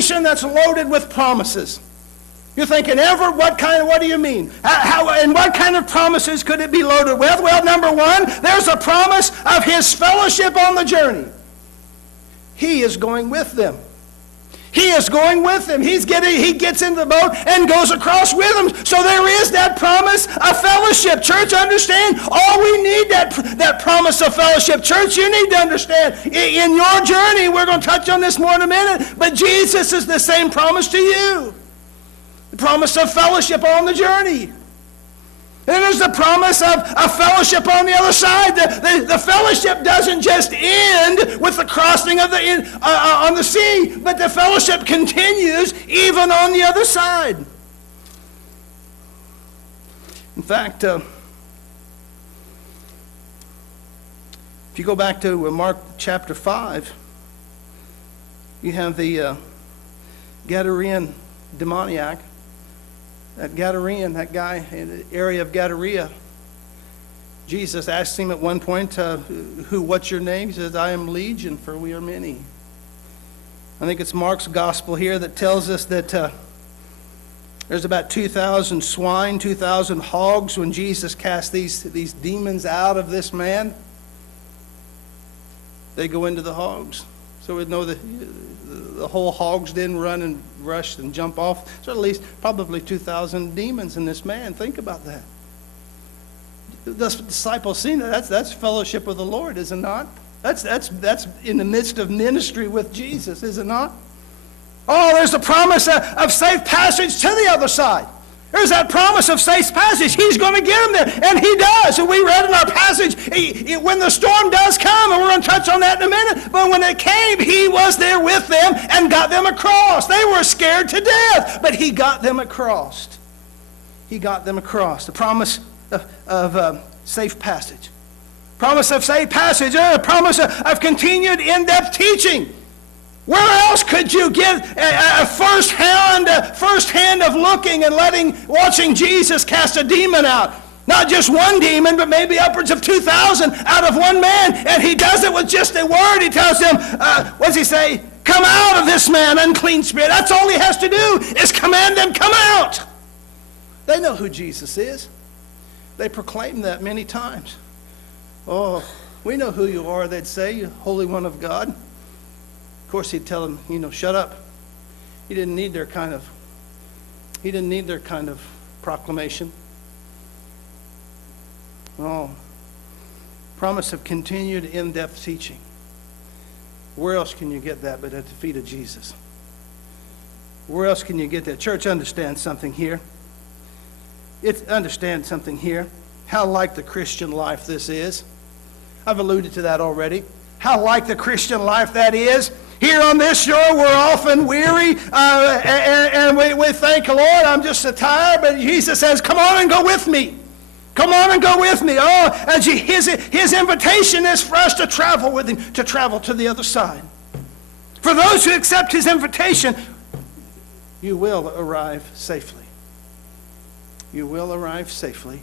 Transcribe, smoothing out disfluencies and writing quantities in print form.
invitation that's loaded with promises. You're thinking, Everett, what do you mean? And what kind of promises could it be loaded with? Well, number one, there's a promise of his fellowship on the journey. He is going with them. He is going with them. He gets in the boat and goes across with them. So there is that promise of fellowship. Church, understand, all we need that promise of fellowship. Church, you need to understand, in your journey, we're going to touch on this more in a minute, but Jesus is the same promise to you. The promise of fellowship on the journey. And there's the promise of fellowship on the other side. The fellowship doesn't just end with the crossing of on the sea, but the fellowship continues even on the other side. In fact, if you go back to Mark chapter 5, you have the Gadarene demoniac. That Gadarene, that guy in the area of Gadarea, Jesus asked him at one point, what's your name? He says, I am Legion, for we are many. I think it's Mark's gospel here that tells us that there's about 2,000 swine, 2,000 hogs when Jesus cast these demons out of this man. They go into the hogs. So we know that the whole hogs didn't run and rush and jump off. So at least probably 2,000 demons in this man. Think about that. The disciples seen it. That's fellowship with the Lord, is it not? That's in the midst of ministry with Jesus, is it not? Oh, there's the promise of safe passage to the other side. There's that promise of safe passage. He's going to get them there, and he does. And we read in our passage, when the storm does come, and we're going to touch on that in a minute, but when it came, he was there with them and got them across. They were scared to death, but he got them across. He got them across. The promise of safe passage. Promise of safe passage. A promise of continued in-depth teaching. Where else could you get a first hand of looking and watching Jesus cast a demon out? Not just one demon, but maybe upwards of 2,000 out of one man. And he does it with just a word. He tells them, what does he say? Come out of this man, unclean spirit. That's all he has to do is command them, come out. They know who Jesus is. They proclaim that many times. Oh, we know who you are, they'd say, you Holy One of God. Of course, he'd tell them, shut up. He didn't need their kind of proclamation. Oh, promise of continued in-depth teaching. Where else can you get that but at the feet of Jesus? Where else can you get that? Church, understand something here. Understand something here. How like the Christian life this is. I've alluded to that already. How like the Christian life that is. Here on this shore, we're often weary, and we thank the Lord, I'm just so tired, but Jesus says, come on and go with me. Come on and go with me. Oh, and his invitation is for us to travel with him, to travel to the other side. For those who accept his invitation, you will arrive safely. You will arrive safely